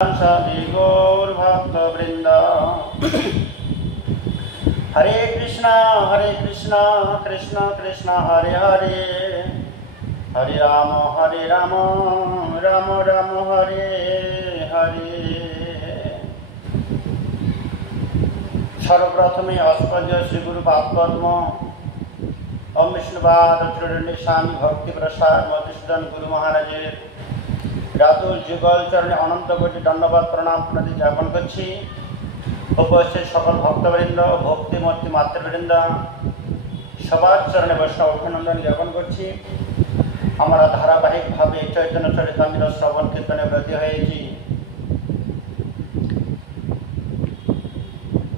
सभी गौर भक्त वृंद। हरे कृष्णा कृष्ण कृष्ण हरे हरे, हरे राम राम राम हरे हरे। सर्वप्रथमे अस्मदीय श्री गुरु पादपद्म ओम विष्णुपाद चूड़नी स्वामी भक्ति प्रसाद मधुसूदन गुरु महाराजेर रातुल जुगल चरणे अनंत कोटि धन्यवाद प्रणाम प्रति ज्ञापन करछि। उपस्थित सकल भक्तवृंद भक्तिमूर्ति मातृवृंद सबार चरणे वैष्णव अभिनंदन ज्ञापन करछि। आमरा धाराबाहिक भावे चैतन्य चरितामृत श्रवण कीर्तने ब्रती हयेछि।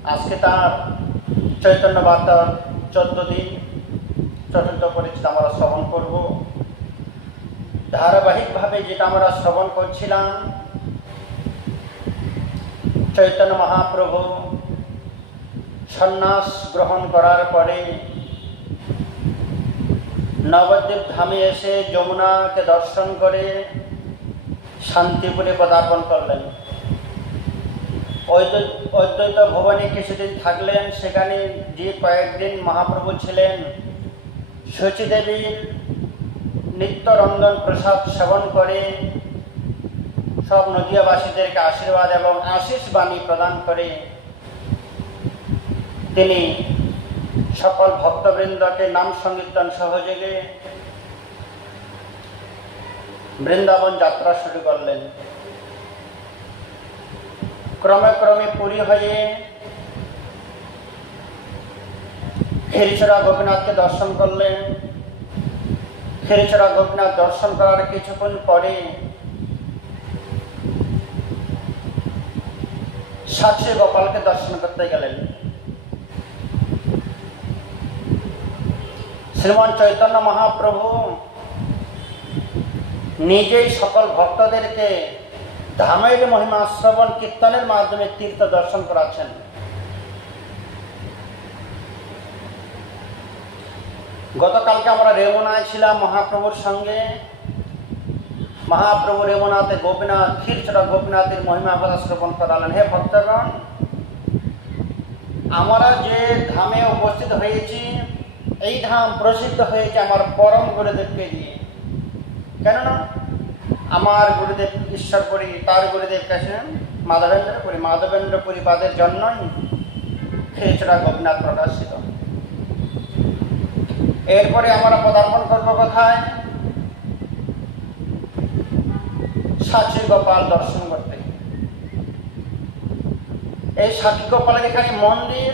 आजके तार चैतन्य बार्ता 14 दिन चतुर्थ परिचित आमरा श्रवण करब। धाराबाहिक भावे जेटा आमरा श्रवण करछिलाम, चैतन्य महाप्रभु सन्यास ग्रहण करार परे नवद्वीप धामे एसे यमुना के दर्शन करे शांतिपुरे पदार्पण करलेन। अद्वैत भवने किछुदिन थाकलेन। सेखाने जे कयेकदिन महाप्रभु छिलेन शची देवीर नित्य रंजन प्रसाद सेवन करे सब नदियाबासीदेरके आशीर्वाद एवं आशीष बाणी प्रदान करे तिनि सकल भक्तवृंदके नाम संकीर्तन सहयोगे बृंदावन यात्रा शुरू करलेन। क्रमे क्रमे पुरी हये खेरीछड़ा गोपीनाथ के दर्शन करलेन। खेरीछड़ा गोपीनाथ दर्शन करार किछुक्षण परे साक्षी गोपाल के दर्शन करते गेलेन। श्रीमान चैतन्य महाप्रभु निजेई सकल भक्तदेरके धामेर महिमा श्रवण कीर्तनेर माध्यमे तीर्थ दर्शन कराচ্ছেন। गतकालके आमरा रेमुनाय छिलाम महाप्रभुर संगे। महाप्रभु रेमुनाते गोपीनाथ क्षीरचोरा गोपीनाथेर महिमा कथा श्रवण करालेन। हे भक्तगण, आमरा जे धामे उपस्थित हयेछि এই ধাম প্রসিদ্ধ হয়েছে আমার পরম গুরুদেবকে দিয়ে। কেননা আমার গুরুদেব ঈশ্বরপুরী, তার গুরুদেব কাছে মাধবেন্দ্রপুরী, মাধবেন্দ্রপুরী পাদের জন্যই ক্ষীরচোরা গোপীনাথ প্রকাশিত। এরপরে আমরা পদার্পণ করব কোথায়? সাক্ষী গোপাল দর্শন করতে। এই সাক্ষী গোপালের এখানে মন্দির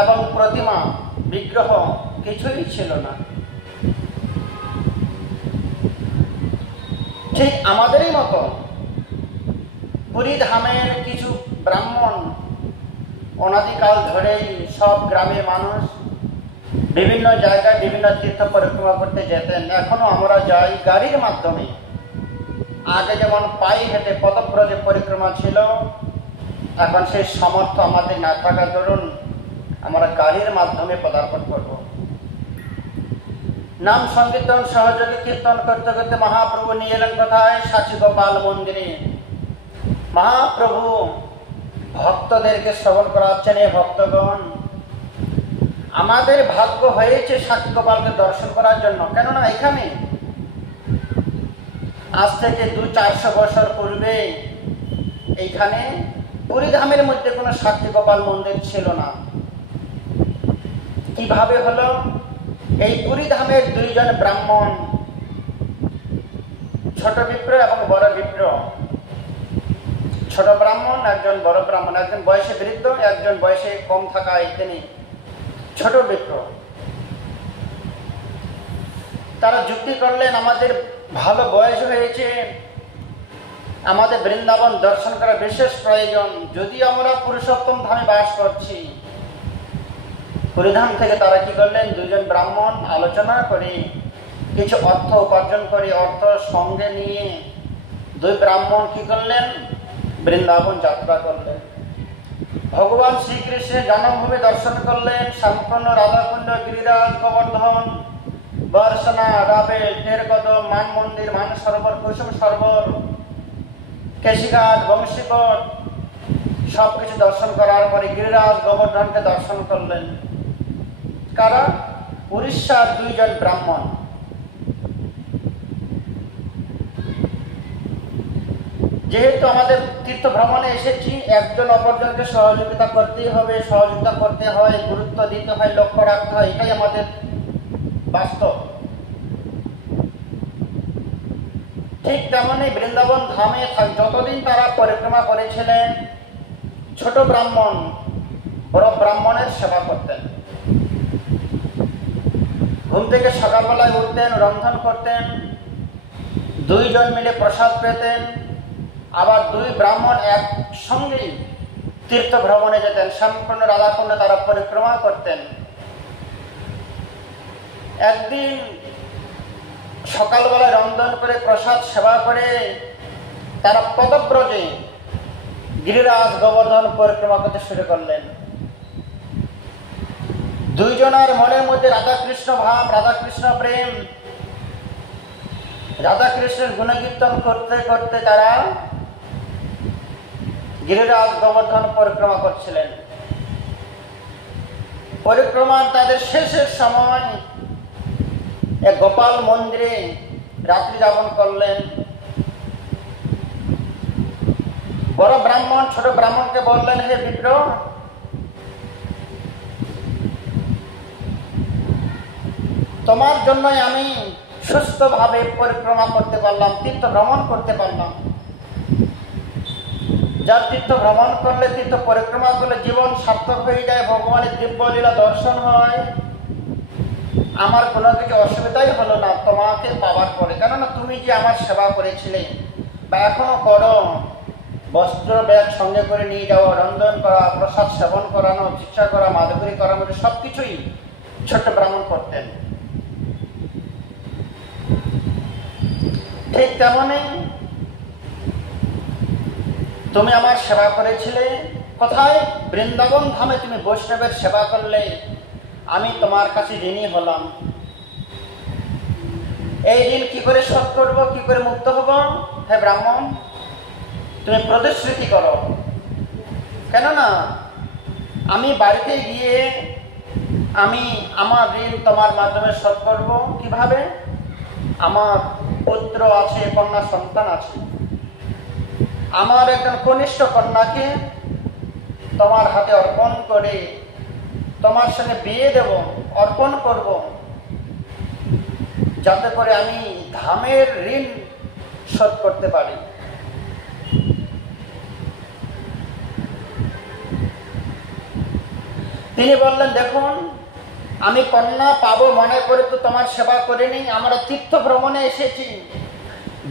এবং প্রতিমা বিগ্রহ কিছুই ছিল না। ঠিক আমাদেরই মতো পুরী ধামের কিছু ব্রাহ্মণ অনাদিকাল ধরেই সব গ্রামের মানুষ বিভিন্ন জায়গায় বিভিন্ন তীর্থ পরিক্রমা করতে যেতেন। এখনো আমরা যাই গাড়ির মাধ্যমে। আগে যেমন পায়ে হেঁটে পদব্রজে পরিক্রমা ছিল, এখন সেই সামর্থ্য আমাদের না থাকার দরুন আমরা গাড়ির মাধ্যমে পদার্পণ করব। নাম সংকীর্তন সহযোগে কীর্তন করতে করতে মহাপ্রভু নিয়ে এলেন কোথায়? সাক্ষী গোপাল মন্দিরে। মহাপ্রভু ভক্তদেরকে শ্রবণ করাচ্ছেন। এই ভক্তগণ, আমাদের ভাগ্য হয়েছে সাক্ষী গোপালকে দর্শন করার জন্য। কেননা এখানে আজ থেকে 200-400 বছর পূর্বে এইখানে পুরী ধামের মধ্যে কোনো সাক্ষী গোপাল মন্দির ছিল না। কিভাবে হলো? এই পুরী ধামের দুইজন ব্রাহ্মণ, ছোট বিপ্র এবং বড় বিপ্র। ছোট ব্রাহ্মণ একজন, বড় ব্রাহ্মণ একজন বয়সে বৃদ্ধ, একজন বয়সে কম থাকায় তিনি ছোট বিপ্র। তারা যুক্তি করলেন, আমাদের ভালো বয়স হয়েছে, আমাদের বৃন্দাবন দর্শন করা বিশেষ প্রয়োজন। যদি আমরা পুরুষোত্তম ধামে বাস করছি। পুরীধাম থেকে তারা কি করলেন? দুজন ব্রাহ্মণ আলোচনা করে কিছু অর্থ উপার্জন করে অর্থ সঙ্গে নিয়ে দুই ব্রাহ্মণ কি করলেন? বৃন্দাবন যাত্রা করলেন। ভগবান শ্রীকৃষ্ণের জন্মভূমি দর্শন করলেন। সম্পূর্ণ রাধাকুণ্ড, গিরিরাজ, গোবর্ধন, বর্ষনা, রাবে, টেরকদ, মান মন্দির, মান সরোবর, কুসুম সরোবর কেশিঘাট, বংশীকট সবকিছু দর্শন করার পরে গিরিরাজ গোবর্ধনকে দর্শন করলেন। কারা? উড়িষ্যার 2 জন ব্রাহ্মণ। যেহেতু আমাদের তীর্থ ভ্রমণে এসেছি, একজন অপরজনকে সহযোগিতা করতেই হবে, সহযোগিতা করতে হয়, গুরুত্ব দিতে হয়, লক্ষ্য রাখতে হয়, এটাই আমাদের বাস্তব। ঠিক তেমনি বৃন্দাবন ধামে যতদিন তারা পরিক্রমা করেছিলেন, ছোট ব্রাহ্মণ বড় ব্রাহ্মণের সেবা করতেন। ঘুম থেকে সকালবেলায় উঠতেন, রন্ধন করতেন, 2 জন মিলে প্রসাদ পেতেন। আবার 2 ব্রাহ্মণ একসঙ্গেই তীর্থ ভ্রমণে যেতেন। শ্যামকুণ্ড, রাধাকুণ্ড তারা পরিক্রমা করতেন। একদিন সকালবেলায় রন্ধন করে প্রসাদ সেবা করে তারা পদব্রজে গিরিরাজ গোবর্ধন পরিক্রমা করতে শুরু করলেন। 2 জনের মনের মধ্যে রাধাকৃষ্ণ ভাব, রাধাকৃষ্ণ প্রেম, রাধাকৃষ্ণের গুণকীর্তন করতে করতে তারা গিরিরাজ গোবর্ধন পরিক্রমা করছিলেন। পরিক্রমার তাদের শেষের সময় এক গোপাল মন্দিরে রাত্রি যাপন করলেন। বড় ব্রাহ্মণ ছোট ব্রাহ্মণকে বললেন, হে বিপ্র, তোমার জন্যই আমি সুস্থভাবে পরিক্রমা করতে পারলাম, তীর্থ ভ্রমণ করতে পারলাম। যার তীর্থ ভ্রমণ করলে, তীর্থ পরিক্রমা করলে জীবন সার্থক হয়ে যায়, ভগবানের দিব্য লীলা দর্শন হয়। আমার কোনো কিছু অসুবিধাই হলো না তোমাকে পাওয়ার পরে, কেননা তুমি যে আমার সেবা করেছিলে বা এখনো করো, বস্ত্র ব্যাগ সঙ্গে করে নিয়ে যাওয়া, রন্ধন করা, প্রসাদ সেবন করানো, চিকিৎসা করা, মাদুরি করানো, সবকিছুই ছোট্ট ব্রাহ্মণ করতেন। ঠিক তেমনই তুমি আমার সেবা করেছিলে। কোথায়? বৃন্দাবন ধামে তুমি বৈষ্ণবের সেবা করলে, আমি তোমার কাছে ঋণী হলাম। এই ঋণ কি করে শোধ করব, কি করে মুক্ত হব? হে ব্রাহ্মণ, তুমি প্রতিশ্রুতি করো। কেননা আমি বাড়িতে গিয়ে আমি আমার ঋণ তোমার মাধ্যমে শোধ করব। কিভাবে? আমার পুত্র আছে, কন্যা সন্তান আছে, আমার একজন কনিষ্ঠ কন্যাকে তোমার হাতে অর্পণ করে তোমার সঙ্গে বিয়ে দেব, অর্পণ করব, যাতে করে আমি ধামের ঋণ শোধ করতে পারি। তিনি বললেন, দেখুন, আমি কন্যা পাবো মনে করে তো তোমার সেবা করিনি, আমরা তীর্থ ভ্রমণে এসেছি।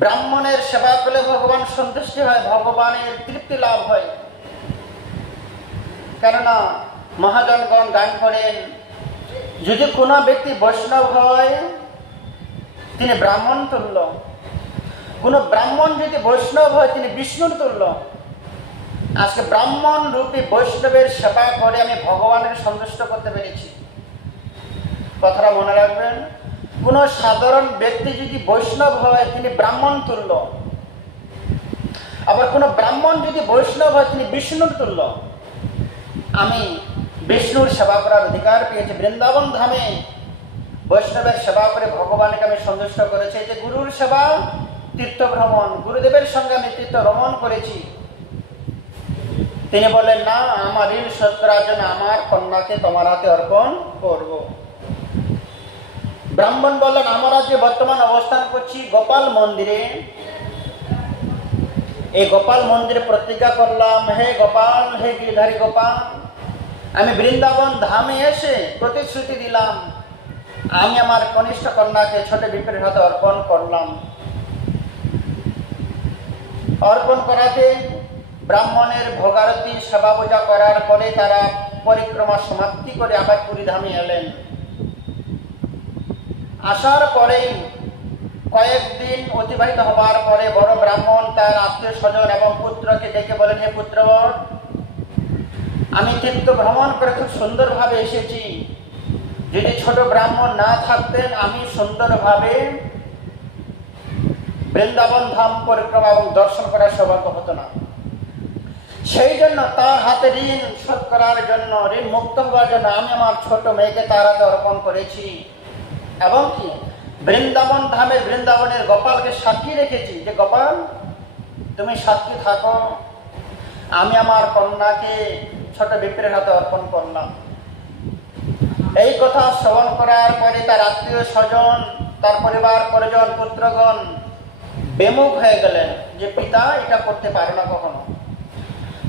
ব্রাহ্মণের সেবা করলে ভগবান সন্তুষ্টি হয়, ভগবানের তৃপ্তি লাভ হয়। কেননা মহাজনগণ গান করেন, যদি কোনো ব্যক্তি বৈষ্ণব হয় তিনি ব্রাহ্মণ তুল্য, কোন ব্রাহ্মণ যদি বৈষ্ণব হয় তিনি বিষ্ণুর তুল্য। আজকে ব্রাহ্মণ রূপী বৈষ্ণবের সেবা করে আমি ভগবানের সন্তুষ্ট করতে পেরেছি। কথাটা মনে রাখবেন, কোন সাধারণ ব্যক্তি যদি বৈষ্ণব হয় তিনি ব্রাহ্মণ তুল্য, আবার কোন ব্রাহ্মণ যদি বৈষ্ণব হয় তিনি বিষ্ণুর তুল্য। আমি বিষ্ণুর সেবা করার অধিকার পেয়েছি। বৃন্দাবন ধামে বৈষ্ণবের সেবা করে ভগবানকে আমি সন্তুষ্ট করেছি। যে গুরুর সেবা, তীর্থ ভ্রমণ, গুরুদেবের সঙ্গে আমি তীর্থ ভ্রমণ করেছি। তিনি বলেন, না, আমার ঋণ শোধ করার জন্য আমার কন্যাকে তোমার হাতে অর্পণ করব। ব্রাহ্মণ বললেন, আমরা যে বর্তমান অবস্থান করছি গোপাল মন্দিরে, এই গোপাল মন্দিরে প্রতিজ্ঞা করলাম, হে গোপাল, হে গিরিধারী গোপাল, আমি বৃন্দাবন ধামে এসে প্রতিশ্রুতি দিলাম, আমি আমার কনিষ্ঠ কন্যাকে ছোট বিপ্রের হাতে অর্পণ করলাম। অর্পণ করাতে ব্রাহ্মণের ভোগারতি সেবা পূজা করার পরে তারা পরিক্রমা সমাপ্তি করে আবার পুরী ধামে এলেন। আসার পরে কয়েকদিন অতিবাহিত হবার পরে বড় ব্রাহ্মণ তার আত্মীয় স্বজন এবং পুত্রকে ডেকে বলেন, হে পুত্র, আমি তীর্থ ভ্রমণ করে খুব সুন্দরভাবে এসেছি। যদি ছোট ব্রাহ্মণ না থাকতেন আমি সুন্দরভাবে বৃন্দাবন ধাম পরিক্রমা এবং দর্শন করার সৌভাগ্য হতো না। সেই জন্য তার হাতে ঋণ শোধ করার জন্য, ঋণ মুক্ত হওয়ার জন্য আমি আমার ছোট মেয়েকে তার হাতে অর্পণ করেছি এবং কি বৃন্দাবন ধামের বৃন্দাবনের গোপালকে সাক্ষী রেখেছি যে গোপাল তুমি সাক্ষী থাকো, আমি আমার কন্যাকে ছোট বিপ্রের হাতে অর্পণ করলাম। এই কথা শ্রবণ করার পরে তার আত্মীয় স্বজন, তার পরিবার পরিজন, পুত্রগণ বেমুখ হয়ে গেলেন যে পিতা এটা করতে পারে না কখনো।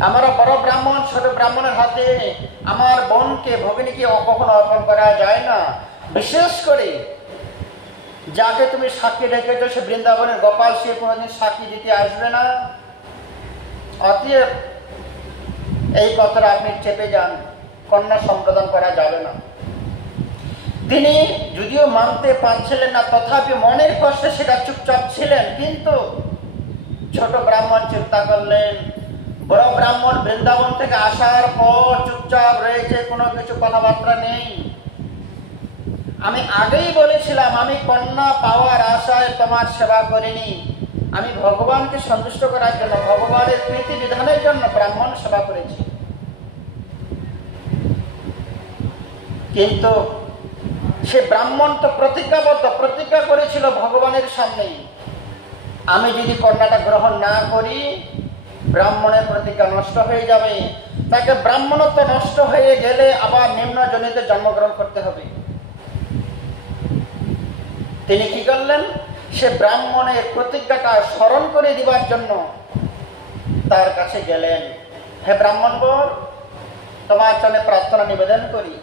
আমরা বড় ব্রাহ্মণ ছোট ব্রাহ্মণের হাতে আমার বোনকে ভগিনীকে কখনো অর্পণ করা যায় না, বিশেষ করে যাকে তুমি সাক্ষী রেখেছো সে বৃন্দাবনের গোপাল, সে কোনোদিন সাক্ষী দিতে আসবে না। অতএব এই কথাটা আপনি চেপে যান, কন্যা সম্প্রদান করা যাবে না। তিনি যদিও মানতে পারছিলেন না, তথাপি মনের কষ্টে সেটা চুপচাপ ছিলেন। কিন্তু ছোট ব্রাহ্মণ চিন্তা করলেন, বড় ব্রাহ্মণ বৃন্দাবন থেকে আসার পর চুপচাপ রয়েছে, কোনো কিছু কথাবার্তা নেই। আমি আগেই বলেছিলাম আমি কন্যা পাওয়ার আশায় তোমার সেবা করিনি, আমি ভগবানকে সন্তুষ্ট করার জন্য, ভগবানের প্রীতি বিধানের জন্য ব্রাহ্মণ সেবা করেছি। কিন্তু সে ব্রাহ্মণ তো প্রতিজ্ঞাবদ্ধ, প্রতিজ্ঞা করেছিল ভগবানের সামনেই, আমি যদি কন্যাটা গ্রহণ না করি ব্রাহ্মণের প্রতিজ্ঞা নষ্ট হয়ে যাবে, তাকে ব্রাহ্মণত্ব নষ্ট হয়ে গেলে আবার নিম্ন জনিতে জন্মগ্রহণ করতে হবে। তিনি কি করলেন, সে ব্রাহ্মণের প্রতিজ্ঞাটা স্মরণ করে দিবার জন্য তার কাছে গেলেন। হে ব্রাহ্মণ বর, তোমার চরণে প্রার্থনা নিবেদন করি।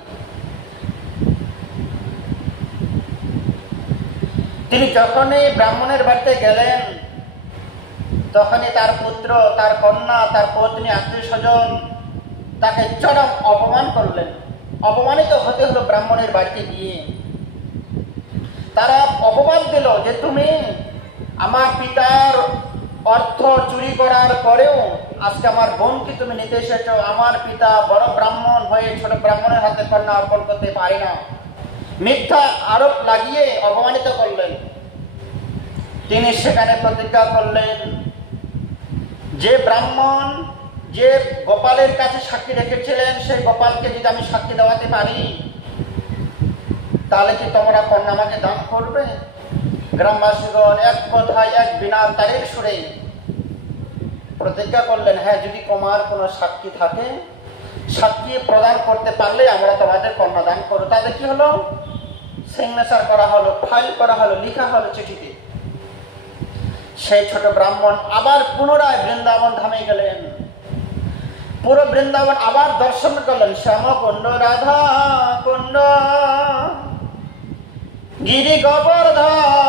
তিনি যখনই ব্রাহ্মণের বাড়িতে গেলেন তখনই তার পুত্র, তার কন্যা, তার পত্নী, আত্মীয় স্বজন তাকে চরম অপমান করলেন। অপমানিত হতে হলো ব্রাহ্মণের বাড়িতে গিয়ে। তারা অপবাদ দিল যে তুমি আমার পিতার অর্থ চুরি করার পরেও আজকে আমার বোনকে তুমি নিতে এসেছো, আমার পিতা বড় ব্রাহ্মণ হয়ে ছোট ব্রাহ্মণের হাতে কন্যা অর্পণ করতে পারি না, মিথ্যা আরোপ লাগিয়ে অপমানিত করলেন। তিনি সেখানে প্রতিজ্ঞা করলেন যে ব্রাহ্মণ যে গোপালের কাছে সাক্ষী রেখেছিলেন সেই গোপালকে যদি আমি সাক্ষী দেওয়াতে পারি তাহলে কি তোমরা কন্যা আমাকে দান করবে? গ্রামবাসীগণ এক কথায় এক বিনা তারের সুরে প্রতিজ্ঞা করলেন, হ্যাঁ, যদি তোমার কোনো সাক্ষী থাকে, সাক্ষী প্রদান করতে পারলে আমরা তোমাদের কন্যা দান করবো। তাদের কি হলো, সিগনেচার করা হলো, ফাইল করা হলো, লিখা হলো চিঠিতে। সেই ছোট ব্রাহ্মণ আবার পুনরায় বৃন্দাবন ধামে গেলেন। পুরো বৃন্দাবন আবার দর্শন করলেন। শ্যাম কুণ্ড, রাধা কুণ্ড, গিরি গোবর্ধন,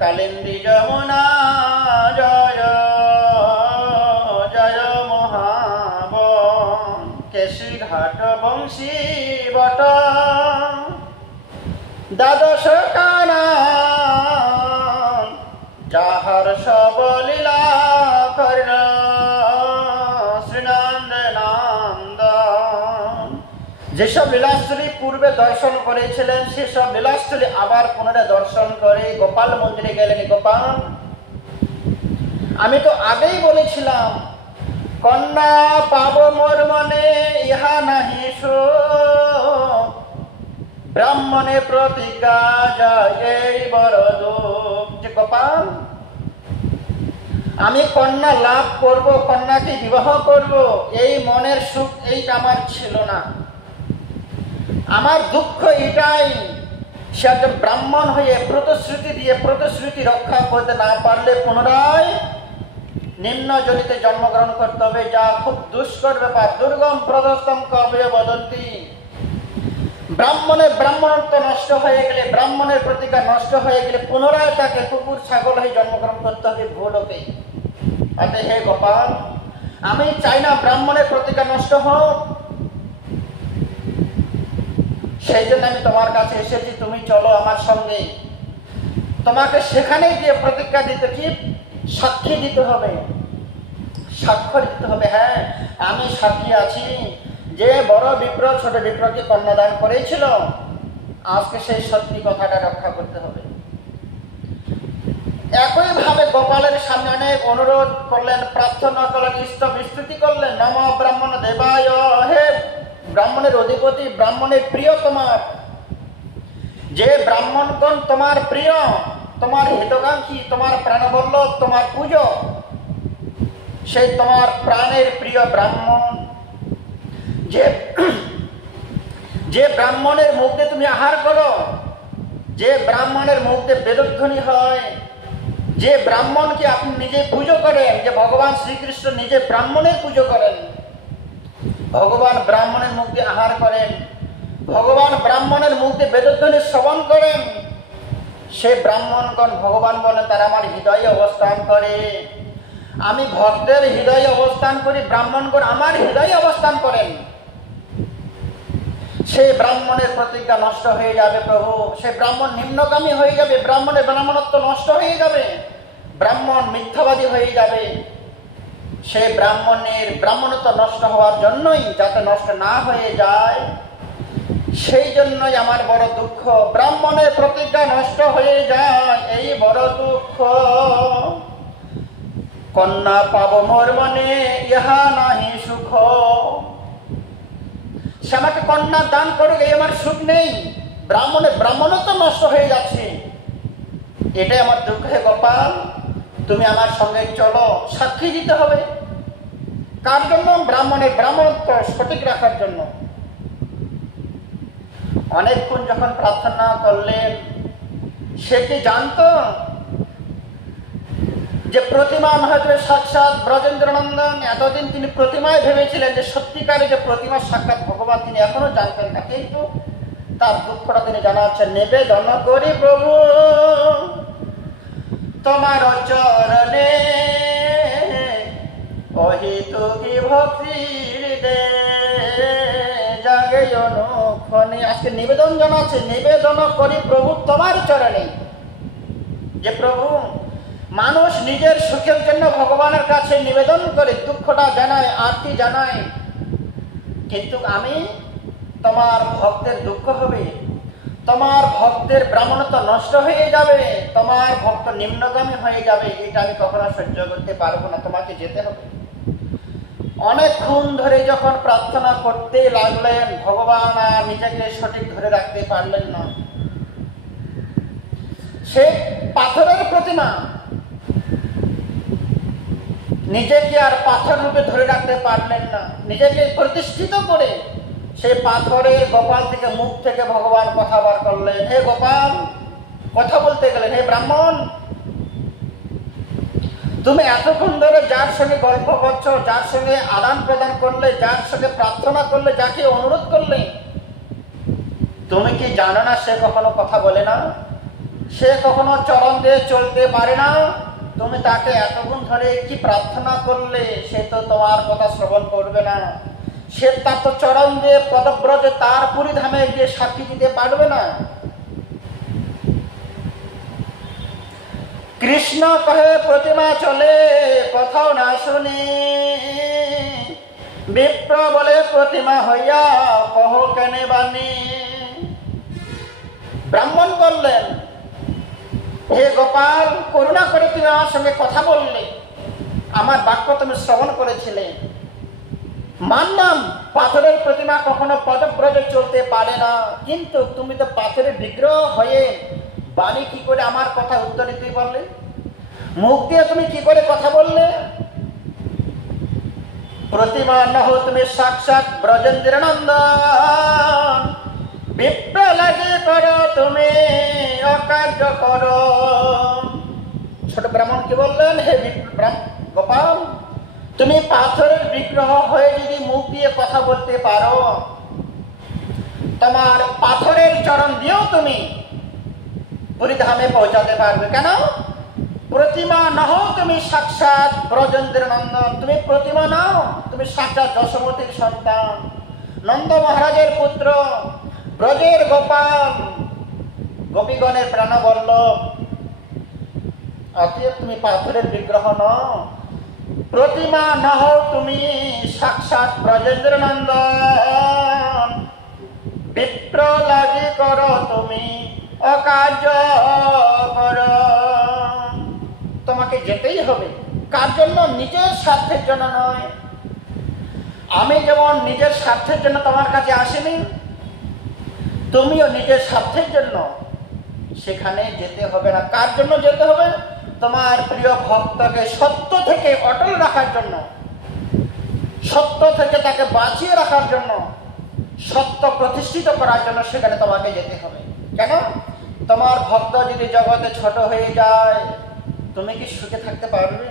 কালিন্দী যমুনা, জয় জয় মহাবন, কেশী ঘাট, বংশী বট, দ্বাদশ কানন, যাহার সব লীলা কর্ণ শ্রীনন্দ নন্দন। যেসব লীলাস্থলী পূর্বে দর্শন করেছিলেন সেসব লীলাস্থলী আবার পুনরায় দর্শন করে গোপাল মন্দিরে গেলেন। গোপাল, আমি তো আগেই বলেছিলাম কন্যা পাব মোর মনে ইহা নাহি সুখ, ব্রাহ্মণে প্রতিজ্ঞা যায় এই বড় দুঃখ। যে গোপাল, আমি কন্যা লাভ করব, কন্যাকে বিবাহ করব, এই মনের সুখ এইটা আমার ছিল না। আমার দুঃখ এটাই, সে একজন ব্রাহ্মণ হয়ে প্রতিশ্রুতি দিয়ে প্রতিশ্রুতি রক্ষা করতে না পারলে পুনরায় নিম্ন জনিতে জন্মগ্রহণ করতে হবে, যা খুব দুষ্কর ব্যাপার। দুর্গম প্রদস্তম কবে বদন্তি। ব্রাহ্মণের ব্রাহ্মণত্ব নষ্ট হয়ে গেলে, ব্রাহ্মণের প্রতিজ্ঞা নষ্ট হয়ে গেলে পুনরায় তাকে কুকুর ছাগল হয়ে জন্মগ্রহণ করতে হবে ভূলোকে। অতএব হে গোপাল, আমি চাই না ব্রাহ্মণের প্রতিজ্ঞা নষ্ট হোক, সেই জন্য আমি তোমার কাছে এসেছি। তুমি চলো আমার সঙ্গে, তোমাকে সেখানে গিয়ে প্রতিজ্ঞা দিতে, কি সাক্ষী দিতে হবে, স্বাক্ষর দিতে হবে। হ্যাঁ, আমি সাক্ষী আছি যে বড় বিপ্র ছোট বিপ্রকে কন্যাদান করেছিল, আজকে সেই সত্যি কথাটা রক্ষা করতে হবে। একইভাবে গোপালের সামনে অনেক অনুরোধ করলেন, প্রার্থনা করলেন, স্তব স্তুতি করলেন। নম ব্রাহ্মণ দেবায়, হে ব্রাহ্মণের অধিপতি, ব্রাহ্মণের প্রিয় তোমার, যে ব্রাহ্মণগণ তোমার প্রিয়, তোমার হিতকাঙ্ক্ষী, তোমার প্রাণবল্লভ, তোমার পূজো, সেই তোমার প্রাণের প্রিয় ব্রাহ্মণ, যে ব্রাহ্মণের মুখ দিয়ে তুমি আহার করো, যে ব্রাহ্মণের মুখ দিয়ে বেদধ্বনি হয়, যে ব্রাহ্মণকে আপনি নিজে পুজো করেন, যে ভগবান শ্রীকৃষ্ণ নিজে ব্রাহ্মণের পুজো করেন, ভগবান ব্রাহ্মণের মুখ দিয়ে আহার করেন, ভগবান ব্রাহ্মণের মুখ দিয়ে বেদধ্বনি শ্রবণ করেন, সে ব্রাহ্মণগণ ভগবান বলেন তারা আমার হৃদয়ে অবস্থান করে। আমি ভক্তের হৃদয়ে অবস্থান করি, ব্রাহ্মণগণ আমার হৃদয়ে অবস্থান করেন। সেই ব্রাহ্মণের প্রতিজ্ঞা নষ্ট হয়ে যাবে প্রভু, সে ব্রাহ্মণ নিম্নগামী হয়ে যাবে, ব্রাহ্মণের ব্রাহ্মণত্ব নষ্ট হয়ে যাবে, ব্রাহ্মণ মিথ্যাবাদী হয়ে যাবে। সেই ব্রাহ্মণের ব্রাহ্মণত্ব নষ্ট হওয়ার জন্যই, যাতে নষ্ট না হয়ে যায়, সেই জন্যই আমার বড় দুঃখ। ব্রাহ্মণের প্রতিজ্ঞা নষ্ট হয়ে যায়, এই বড় দুঃখ। কন্যা পাব মোর মনে, ইহা নাহি সুখ। সে আমাকে কন্যা দান করুক, এই আমার সুখ নেই, ব্রাহ্মণের ব্রাহ্মণত্ব নষ্ট হয়ে যাচ্ছে, এটাই আমার দুঃখ। হে গোপাল, তুমি আমার সঙ্গে চলো, সাক্ষী দিতে হবে। কার জন্য? ব্রাহ্মণের ব্রাহ্মণত্ব সঠিক রাখার জন্য। অনেকক্ষণ যখন প্রার্থনা করলেন, সে কি জানতো যে প্রতিমা হয়তো সাক্ষাৎ ব্রজেন্দ্রনন্দন? এতদিন তিনি প্রতিমায় ভেবেছিলেন যে সত্যিকারে যে প্রতিমা সাক্ষাৎ ভগবান, তিনি এখনো জানতেন না। কিন্তু তার দুঃখটা তিনি জানাচ্ছেন, নিবেদন করি প্রভু তোমার চরণে, অহিতুকি ভক্তির দে জাগে অনুক্ষণে। আজকে নিবেদন জানাচ্ছে, নিবেদন করি প্রভু তোমার চরণে। যে প্রভু, মানুষ নিজের সুখের জন্য ভগবানের কাছে নিবেদন করে, দুঃখটা জানায়, আরতি জানায়, কিন্তু আমি, তোমার ভক্তের দুঃখ হবে, তোমার ভক্তের ব্রাহ্মণত্ব নষ্ট হয়ে যাবে, তোমার ভক্ত নিম্নগামী হয়ে যাবে, এটা আমি কখনো সহ্য করতে পারবো না, তোমাকে যেতে হবে। অনেকক্ষণ ধরে যখন প্রার্থনা করতে লাগলেন, ভগবান আর নিজেকে সঠিক ধরে রাখতে পারলেন না। সে পাথরের প্রতিমা, নিজেকে আর পাথর রূপে ধরে রাখতে পারলেন না। নিজেকে প্রতিষ্ঠিত করে সেই পাথরের গোপাল থেকে, মুখ থেকে ভগবান কথা বার করলেন। হে গোপাল, কথা বলতে গেলেন, হে ব্রাহ্মণ, তুমি এতক্ষণ ধরে যার সঙ্গে গল্প করছো, যার সঙ্গে আদান প্রদান করলে, যার সঙ্গে প্রার্থনা করলে, যাকে অনুরোধ করলে, তুমি কি জানো না সে কখনো কথা বলে না, সে কখনো চরণ দিয়ে চলতে পারে না? তুমি তাকে এতক্ষণ ধরে কি প্রার্থনা করলে, সে তো তোমার কথা শ্রবণ করবে না, সে তার তো চরণ দিয়ে পদব্রজে তার পরিধামে গিয়ে সাক্ষী দিতে পারবে না। কৃষ্ণ কহে প্রতিমা চলে, কোথাও না শুনি, বিপ্র বলে প্রতিমা হইয়া কহ কেনে বাণী। ব্রাহ্মণ বললেন, হে গোপাল, করুণা করে তুমি আমার সঙ্গে কথা বললে, আমার বাক্য তুমি শ্রবণ করেছিলে। মানলাম পাথরের প্রতিমা কখনো পদব্রজে চলতে পারে না, কিন্তু তুমি তো পাথরের বিগ্রহ হয়ে বাণী কি করে আমার কথা উত্তর দিতে পারলে? মুখ দিয়ে তুমি কি করে কথা বললে? প্রতিমা নহ তুমি সাক্ষাৎ ব্রজেন্দ্র নন্দন, বিপ্র লাগে করো তুমি অকার্য করো। ছোট ব্রাহ্মণ কি বললেন, হে গোপাল, তুমি পাথরের বিগ্রহ হয়ে যদি মুখ দিয়ে কথা বলতে পারো, তোমার পাথরের চরণ দিয়েও তুমি পরিধামে পৌঁছাতে পারবে। কেন? প্রতিমা নহ তুমি সাক্ষাৎ ব্রজেন্দ্র নন্দন, তুমি প্রতিমা নাও, তুমি সাক্ষাৎ যশোমতীর সন্তান, নন্দ মহারাজের পুত্র, ব্রজের গোপাল, গোপীগণের প্রাণবল্লভ। অতএব তুমি পাথরের বিগ্রহ নও, প্রতিমা নহ তুমি সাক্ষাৎ ব্রজেন্দ্র নন্দন, বিপ্র লাগি করো তুমি অকার্য করো। যেতেই হবে। কার জন্য? নিজের স্বার্থের জন্য নয়। আমি যেমন নিজের স্বার্থের জন্য তোমার কাছে আসিনি, তুমিও নিজের স্বার্থের জন্য সেখানে যেতে হবে না। কার জন্য যেতে হবে? তোমার প্রিয় ভক্তকে সত্য থেকে অটল রাখার জন্য, সত্য থেকে তাকে বাঁচিয়ে রাখার জন্য, সত্য প্রতিষ্ঠিত করার জন্য সেখানে তোমাকে যেতে হবে। কেন? তোমার ভক্ত যদি জগতে ছোট হয়ে যায়, তুমি কি সুখে থাকতে পারবে?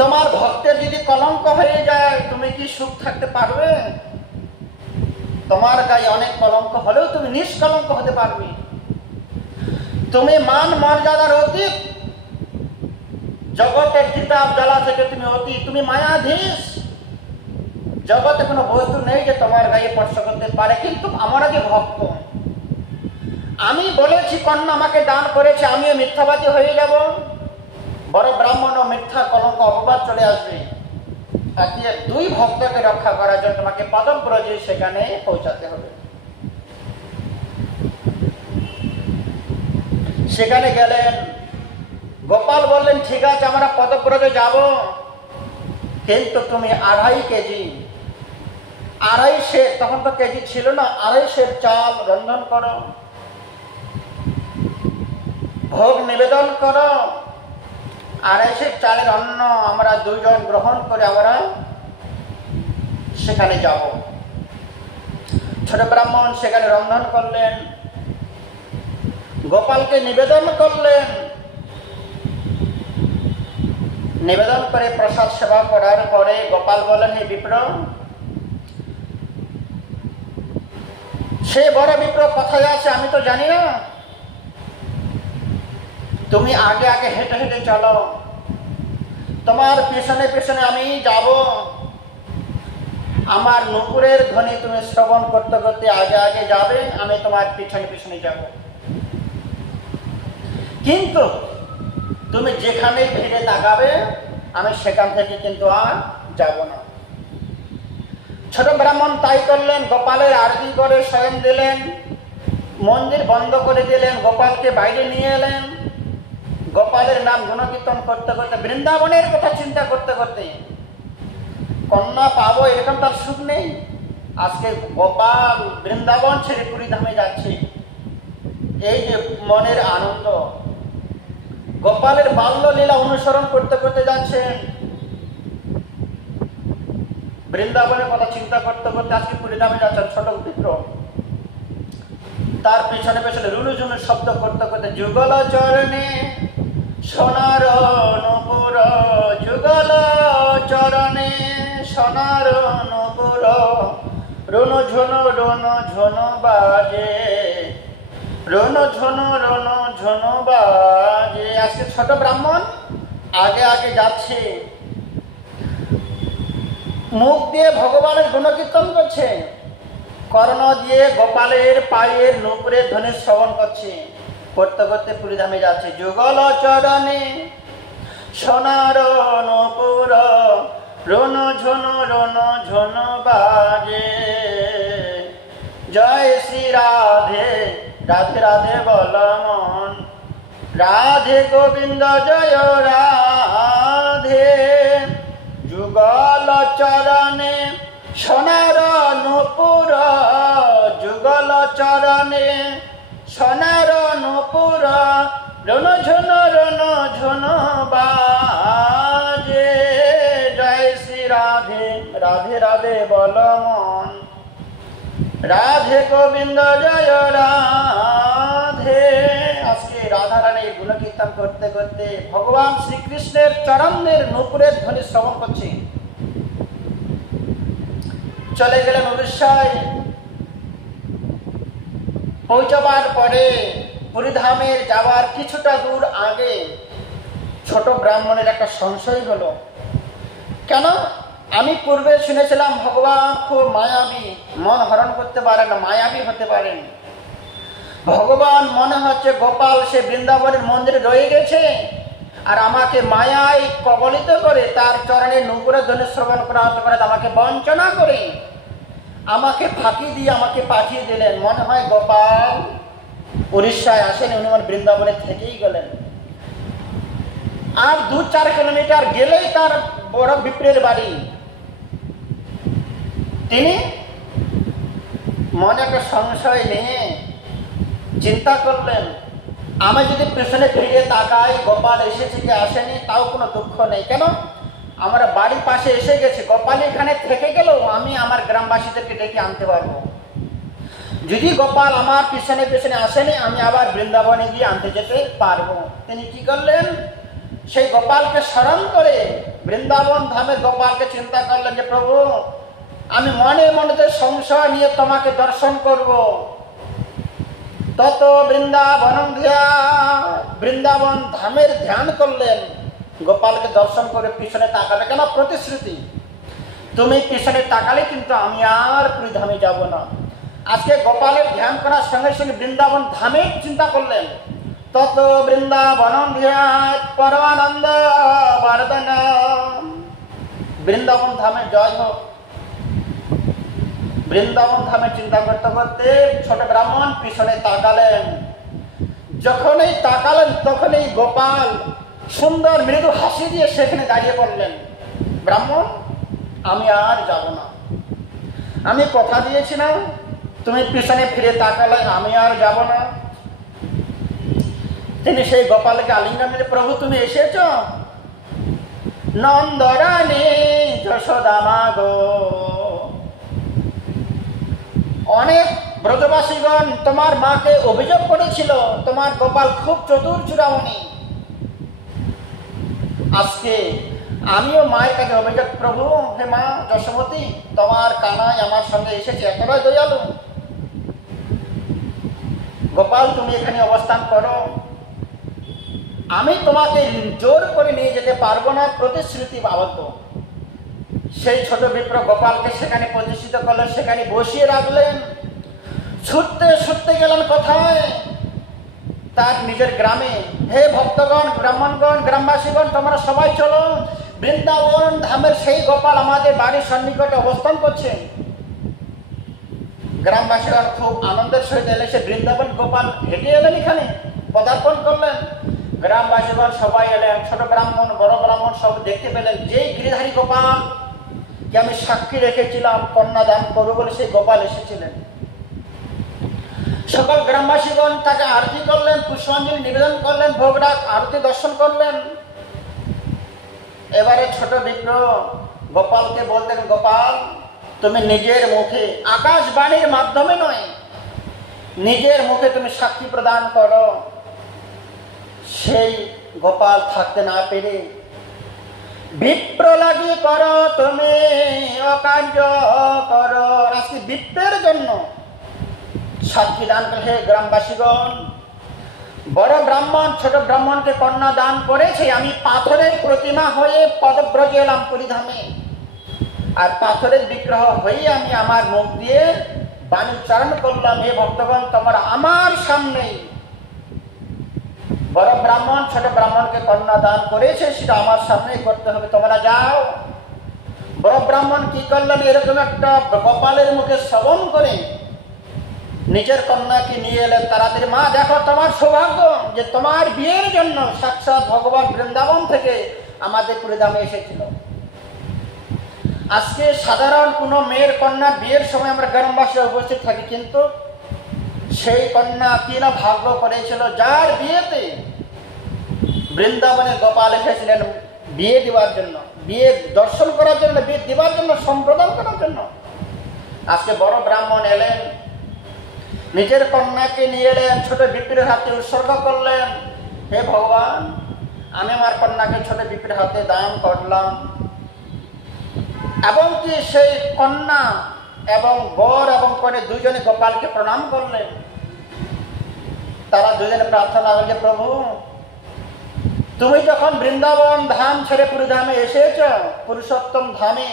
তোমার ভক্তের যদি কলঙ্ক হয়ে যায়, তুমি কি সুখ থাকতে পারবে? তোমার গায়ে অনেক কলঙ্ক হলেও তুমি নিষ্কলঙ্ক হতে পারবে। তুমি মান মর্যাদার অতীত, জগতের কিতাব জ্বালা থেকে তুমি অতীত, তুমি মায়াধীশ। জগতে কোনো বস্তু নেই যে তোমার গায়ে স্পর্শ করতে পারে। কিন্তু আমরা যে ভক্ত, আমি বলেছি কন্যা আমাকে দান করেছে, আমিও মিথ্যাবাদী হয়ে যাব, বড় ব্রাহ্মণ ও মিথ্যা কলঙ্ক অপবাদ চলে আসবে। আজকে দুই ভক্তকে রক্ষা করার জন্য তোমাকে পদব্রজে সেখানে পৌঁছাতে হবে। সেখানে গেলেন, গোপাল বললেন ঠিক আছে আমরা পদব্রজে যাব, কিন্তু তুমি 2.5 কেজি, 2.5 তখন তো কেজি ছিল না, 2.5 চাল রন্ধন করো, ভোগ নিবেদন করো। 2.5 চালের অন্ন আমরা 2 জন গ্রহণ করে আমরা সেখানে যাব। ছোট ব্রাহ্মণ সেখানে রন্ধন করলেন, গোপালকে নিবেদন করলেন। নিবেদন করে প্রসাদ সেবা করার পরে গোপাল বলেন, হে বিপ্র, সে বড় বিপ্র কোথায় আছে আমি তো জানি না, তুমি আগে আগে হেঁটে হেঁটে চলো, তোমার পেছনে পেছনে আমি যাব। আমার নুপুরের ধ্বনি তুমি শ্রবণ করতে করতে আগে আগে যাবে, আমি তোমার পিছনে পিছনে যাব। কিন্তু তুমি যেখানে ফিরে তাকাবে আমি সেখান থেকে কিন্তু আর যাব না। ছোট ব্রাহ্মণ তাই করলেন, গোপালের আরতি করে স্বয়ং দিলেন, মন্দির বন্ধ করে দিলেন, গোপালকে বাইরে নিয়ে এলেন। গোপালের নাম গুণকীর্তন করতে করতে, বৃন্দাবনের কথা চিন্তা করতে করতে, কন্যা পাবো এরকম তার সুখ নেই। আজকে গোপাল বৃন্দাবন ছেড়ে পুরী ধামে যাচ্ছে, এই যে মনের আনন্দ। গোপালের বাল্য লীলা অনুসরণ করতে করতে যাচ্ছেন, বৃন্দাবনের কথা চিন্তা করতে করতে আজকে পুরী ধামে যাচ্ছেন ছোট বিপ্র। তার পেছনে পেছনে রুনুঝুনু শব্দ করতে করতে যুগল চরণে সোনার নূপুর, যুগল চরণে সোনার নূপুর, রুনুঝুনু রুনুঝুনু বাজে, রুনুঝুনু রুনুঝুনু বাজে। আজকে ছোট ব্রাহ্মণ আগে আগে যাচ্ছে, মুখ দিয়ে ভগবানের গুণকীর্তন করছে, কর্ণ দিয়ে গোপালের পায়ের নূপুরের ধ্বনি শ্রবণ করছে, করতে করতে পুরী ধামে যাচ্ছে। যুগল চরণে সোনার নূপুর, রুনুঝুনু রুনুঝুনু বাজে। জয় শ্রী রাধে, রাধে রাধে বল মন, রাধে গোবিন্দ জয় রাধে। যুগল চরণে সোনার নূপুর, যুগল চরণে সোনার নূপুর, রুনুঝুনু রুনুঝুনু বাজে। জয় শ্রী রাধে, রাধে রাধে বল মন, রাধে গোবিন্দ জয় রাধে। আজকে রাধা রানীর গুণকীর্তন করতে করতে ভগবান শ্রীকৃষ্ণের চরণের নূপুরের ধ্বনি শ্রবণ করছি। চলে গেলেন উড়িষ্যায়। পৌঁছবার পরে পুরীধামের যাওয়ার কিছুটা দূর আগে ছোট ব্রাহ্মণের একটা সংশয় হলো। কেন? আমি পূর্বে শুনেছিলাম ভগবান খুব মায়াবী, মন হরণ করতে পারেন, মায়াবী হতে পারেন। ভগবান মনে হচ্ছে গোপাল সে বৃন্দাবনের মন্দিরে রয়ে গেছে আর আমাকে মায়ায় কবলিত করে তার চরণে নূপুরের ধ্বনি শ্রবণ করাতে করে আমাকে বঞ্চনা করে আমাকে ফাঁকি দিয়ে আমাকে পাঠিয়ে দিলেন। মনে হয় গোপাল উড়িষ্যায় আসেন, উনি আমার বৃন্দাবনে থেকেই গেলেন। আর 2-4 কিলোমিটার গেলেই তার বড় বিপ্রের বাড়ি। তিনি মনে একটা সংশয় নিয়ে চিন্তা করলেন, আমি যদি পেছনে ফিরে তাকাই গোপাল এসেছে কি আসেনি তাও কোনো দুঃখ নেই, কেন আমার বাড়ির পাশে এসে গেছে, গোপাল এখানে থেকে গেলেও আমি আমার গ্রামবাসীদেরকে ডেকে আনতে পারবো। যদি গোপাল আমার পিছনে পিছনে আসেনি আমি আবার বৃন্দাবনে গিয়ে আনতে যেতে পারবো। তিনি কি করলেন, সেই গোপালকে স্মরণ করে বৃন্দাবন ধামের গোপালকে চিন্তা করলেন যে প্রভু আমি মনে মনে সংশয় নিয়ে তোমাকে দর্শন করব। তত বৃন্দাবন ধামের ধ্যান করলেন। গোপালকে দর্শন করে পিছনে তাকাবে, কেন প্রতিশ্রুতি, তুমি পিছনে তাকালে কিন্তু আমি আর পুরী ধামে যাব না। আজকে গোপালের ধ্যান করার সঙ্গে সঙ্গে বৃন্দাবন ধামের চিন্তা করলেন। তত বৃন্দাবন ধ্যান পরমানন্দ বর্ধন, বৃন্দাবন ধামের জয় হোক। বৃন্দাবন ধামে চিন্তা করতে করতে ছোট ব্রাহ্মণ পিছনে তাকালেন। যখনই তাকালেন তখনই গোপাল সুন্দর মৃদু হাসি দিয়ে সেখানে দাঁড়িয়ে পড়লেন, ব্রাহ্মণ আমি আর যাব না, আমি কথা দিয়েছিলাম তুমি পিছনে ফিরে তাকালে আমি আর যাব না। তিনি সেই গোপালকে আলিঙ্গন দিলে, প্রভু তুমি এসেছ, নন্দরানী যশোদা মা গো। অনেক ব্রজবাসীগণ তোমার মাকে অভিযোগ করেছিল তোমার গোপাল খুব চতুর চূড়ামণি। আজকে আমিও মায়ের কাছে অভিযোগ, প্রভু হে মা যশোমতী তোমার কানাই আমার সঙ্গে এসেছে, একেবারে দয়ালু। গোপাল তুমি এখানে অবস্থান করো, আমি তোমাকে জোর করে নিয়ে যেতে পারবো না, প্রতিশ্রুতি আবদ্ধ। সেই ছোট বিপ্র গোপালকে সেখানে প্রতিষ্ঠিত করলেন, সেখানে বসিয়ে রাখলেন। ছুটতে ছুটতে গেলেন কোথায়, তার নিজের গ্রামে। হে ভক্তগণ, ব্রাহ্মণগণ, গ্রামবাসীগণ তোমরা সবাই চলো, বৃন্দাবন ধামের সেই গোপাল আমাদের বাড়ির সন্নিকটে অবস্থান করছে। গ্রামবাসীগণ খুব আনন্দের সহিত এলে সে বৃন্দাবন গোপাল হেঁটে এলেন, এখানে পদার্পণ করলেন। গ্রামবাসীগণ সবাই এলেন, ছোট ব্রাহ্মণ বড় ব্রাহ্মণ সব দেখতে পেলেন যেই গিরিধারী গোপাল কে আমি সাক্ষী রেখেছিলাম কন্যাদান করবো বলে সেই গোপাল এসেছিলেন। সকল গ্রামবাসীগণ তাকে আরতি করলেন, পুষ্পাঞ্জলি নিবেদন করলেন, ভোগরাগ আরতি দর্শন করলেন। এবারে ছোট বিপ্র গোপালকে বলতেন, গোপাল তুমি নিজের মুখে, আকাশবাণীর মাধ্যমে নয়, নিজের মুখে তুমি সাক্ষী প্রদান করো। সেই গোপাল থাকতে না পেরে, বিপ্র লাগি করো তুমি অকার্য করো, আজকে বিপ্রের জন্য সাক্ষী দান করে। হে গ্রামবাসীগণ, বড় ব্রাহ্মণ ছোট ব্রাহ্মণকে কন্যা দান করেছে, আমি পাথরের প্রতিমা হয়ে পদব্রজে এলাম পুরীধামে, আর পাথরের বিগ্রহ হয়ে আমি আমার মুখ দিয়ে বাণী উচ্চারণ করলাম। হে ভক্তগণ তোমরা আমার সামনেই, বড় ব্রাহ্মণ ছোট ব্রাহ্মণকে কন্যা দান করেছে সেটা আমার সামনেই করতে হবে, তোমরা যাও। বড় ব্রাহ্মণ কি করলেন, এরকম একটা গোপালের মুখে শ্রবণ করে নিজের কন্যাকে নিয়ে এলেন তাড়াতাড়ি। মা দেখো তোমার সৌভাগ্য যে তোমার বিয়ের জন্য সাক্ষাৎ ভগবান বৃন্দাবন থেকে আমাদের পুরীধামে এসেছিল। আজকে সাধারণ কোনো মেয়ের কন্যা বিয়ের সময় আমরা গ্রামবাসী উপস্থিত থাকি, কিন্তু সেই কন্যা কি না ভাগ্য করেছিল যার বিয়েতে বৃন্দাবনে গোপাল এসেছিলেন বিয়ে দেওয়ার জন্য, বিয়ে দর্শন করার জন্য, বিয়ে দেওয়ার জন্য, সম্প্রদান করার জন্য। আজকে বড় ব্রাহ্মণ এলেন, নিজের কন্যাকে নিয়ে এলেন, ছোট বিপ্রের হাতে উৎসর্গ করলেন। হে ভগবান আমি আমার কন্যাকে ছোট বিপ্রের হাতে দান করলাম। এবং কি সেই কন্যা এবং বর এবং কনে দুজনে গোপালকে প্রণাম করলেন। তারা দুজনে প্রার্থনা করলেন, প্রভু তুমি যখন বৃন্দাবন ধাম ছেড়ে পুরীধামে এসেছ, পুরুষোত্তম ধামে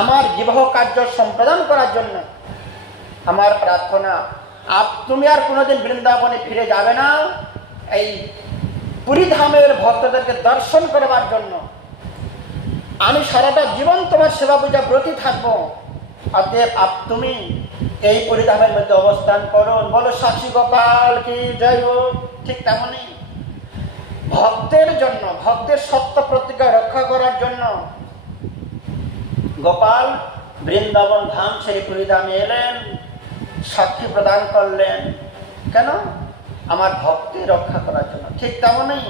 আমার বিবাহ কার্য সম্পাদন করার জন্য, আমার প্রার্থনা তুমি আর কোনোদিন বৃন্দাবনে ফিরে যাবে না, এই পুরীধামের ভক্তদেরকে দর্শন করবার জন্য আমি সারাটা জীবন তোমার সেবা পূজা ব্রতী থাকবো। অতএব তুমি এই পুরীধামের মধ্যে অবস্থান করো। বলো সাক্ষী গোপাল কি জয় হোক। ঠিক তেমনই ভক্তের জন্য, ভক্তের সত্য প্রতিজ্ঞা রক্ষা করার জন্য গোপাল বৃন্দাবন ধাম ছেড়ে পুরীধামে এলেন, সাক্ষী প্রদান করলেন। কেন? আমার ভক্তি রক্ষা করার জন্য। ঠিক তেমনই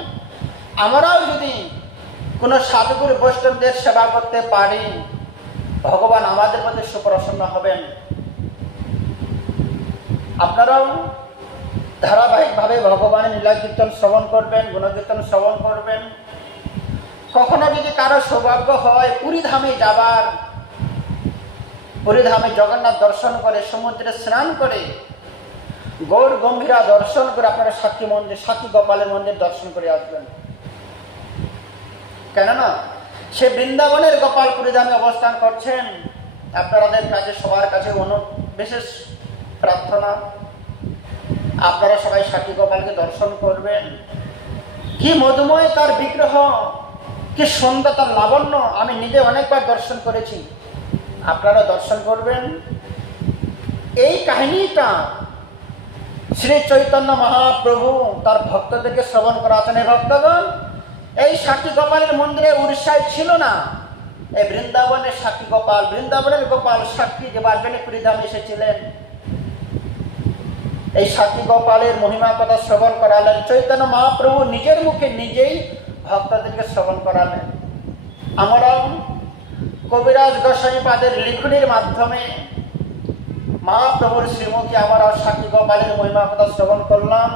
আমরাও যদি কোনো সাধুগুরু বৈষ্ণবদের সেবা করতে পারি, ভগবান আমাদের প্রতি সুপ্রসন্ন হবেন। আপনারাও ধারাবাহিকভাবে ভগবানের লীলা কীর্তন শ্রবণ করবেন, গুণকীর্তন শ্রবণ করবেন। কখনো যদি কারো সৌভাগ্য হয় পুরীধামে যাবার, পুরীধামে জগন্নাথ দর্শন করে, সমুদ্রে স্নান করে, গৌর গম্ভীরা দর্শন করে আপনারা সাক্ষী মন্দির, সাক্ষী গোপালের মন্দির দর্শন করে আসবেন। কেননা সে বৃন্দাবনের গোপাল পুরীধামে অবস্থান করছেন। আপনাদের কাছে, সবার কাছে বিশেষ প্রার্থনা, আপনারা সবাই সাক্ষী গোপালকে দর্শন করবেন। কি মধুময় তার বিগ্রহ, কি সুন্দর তার লাবণ্য, আমি নিজে অনেকবার দর্শন করেছি, আপনারা দর্শন করবেন। এই কাহিনীটা শ্রী চৈতন্য মহাপ্রভু তার ভক্তদেরকে শ্রবণ করাতেন। এই ভক্তগণ, এই সাক্ষী গোপালের মন্দিরে উড়িষ্যায় ছিল না, এই বৃন্দাবনের সাক্ষী গোপাল, বৃন্দাবনের গোপাল সাক্ষী দেবার জন্য পুরীধামে এসেছিলেন। এই সাক্ষী গোপালের মহিমা কথা শ্রবণ করালেন চৈতন্য মহাপ্রভু, নিজের মুখে নিজেই ভক্তদেরকে শ্রবণ করালেন। আমরাও কবিরাজ গোস্বামীপাদের লিখনির মাধ্যমে মহাপ্রভুর শ্রীমুখে আমরাও সাক্ষী গোপালের মহিমা কথা শ্রবণ করলাম।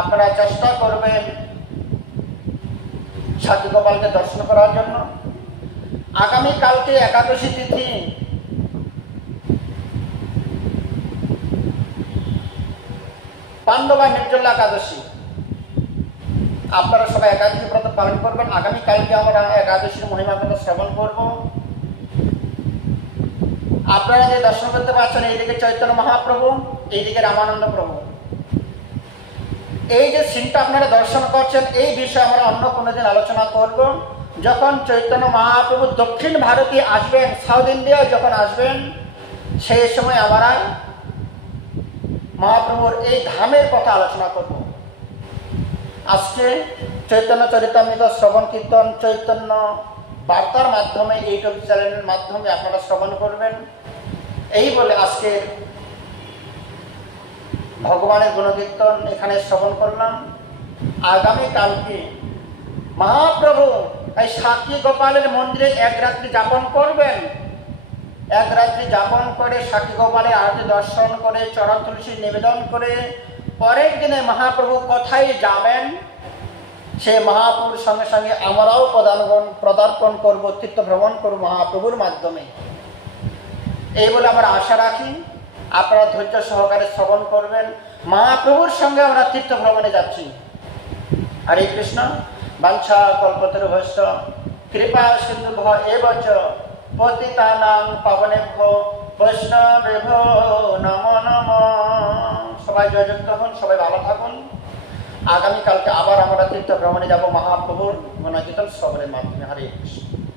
আপনারা চেষ্টা করবেন সাক্ষী গোপালকে দর্শন করার জন্য। আগামীকালকে একাদশী তিথি, পাণ্ডবা নির্জলা একাদশী। আপনারা সবাই একাদশী ব্রত পালন করবেন। আগামীকালকে আমরা একাদশীর মহিমা কথা শ্রবণ করব। আপনারা যে দর্শন করতে পারছেন, এইদিকে চৈতন্য মহাপ্রভু, এইদিকে রামানন্দ প্রভু, এই যে সিনটা আপনারা দর্শন করছেন, এই বিষয়ে আমরা অন্য কোনো দিন আলোচনা করব। যখন চৈতন্য মহাপ্রভু দক্ষিণ ভারতে আসবেন, সাউথ ইন্ডিয়ায় যখন আসবেন, সেই সময় আমরা মহাপ্রভুর এই ধামের কথা আলোচনা করব। আজকে চৈতন্য চরিতামৃত শ্রবণ কীর্তন চৈতন্য বার্তার মাধ্যমে, ইউটিউব চ্যানেলের মাধ্যমে আপনারা শ্রবণ করবেন। এই বলে আজকের ভগবানের গুণকীর্তন এখানে শ্রবণ করলাম। আগামীকালকে মহাপ্রভু এই সাক্ষী গোপালের মন্দিরে এক রাত্রি যাপন করবেন। এক রাত্রি যাপন করে সাক্ষী গোপালের আরতি দর্শন করে, চরণ তুলসী নিবেদন করে, পরের দিনে মহাপ্রভু কোথায় যাবেন, সে মহাপ্রভুর সঙ্গে সঙ্গে আমরাও পদার্পণ করব, তীর্থ ভ্রমণ করব মহাপ্রভুর মাধ্যমে। এই বলে আমরা আশা রাখি আপনারা ধৈর্য সহকারে শ্রবণ করবেন। মহাপ্রভুর সঙ্গে আমরা তীর্থ ভ্রমণে যাচ্ছি। হরে কৃষ্ণ। বাঞ্ছা কল্পতরুভ্যশ্চ কৃপা সিন্ধুভ্য এব চ পতিতানাং পাবনেভ্যো বৈষ্ণবেভ্যো নমো নমঃ। সবাই জয়যুক্ত হন, সবাই ভালো থাকুন। আগামীকালকে আবার আমরা তীর্থ ভ্রমণে যাব মহাপ্রভুর গুণকীর্তন শ্রবণের মাধ্যমে। হরে কৃষ্ণ।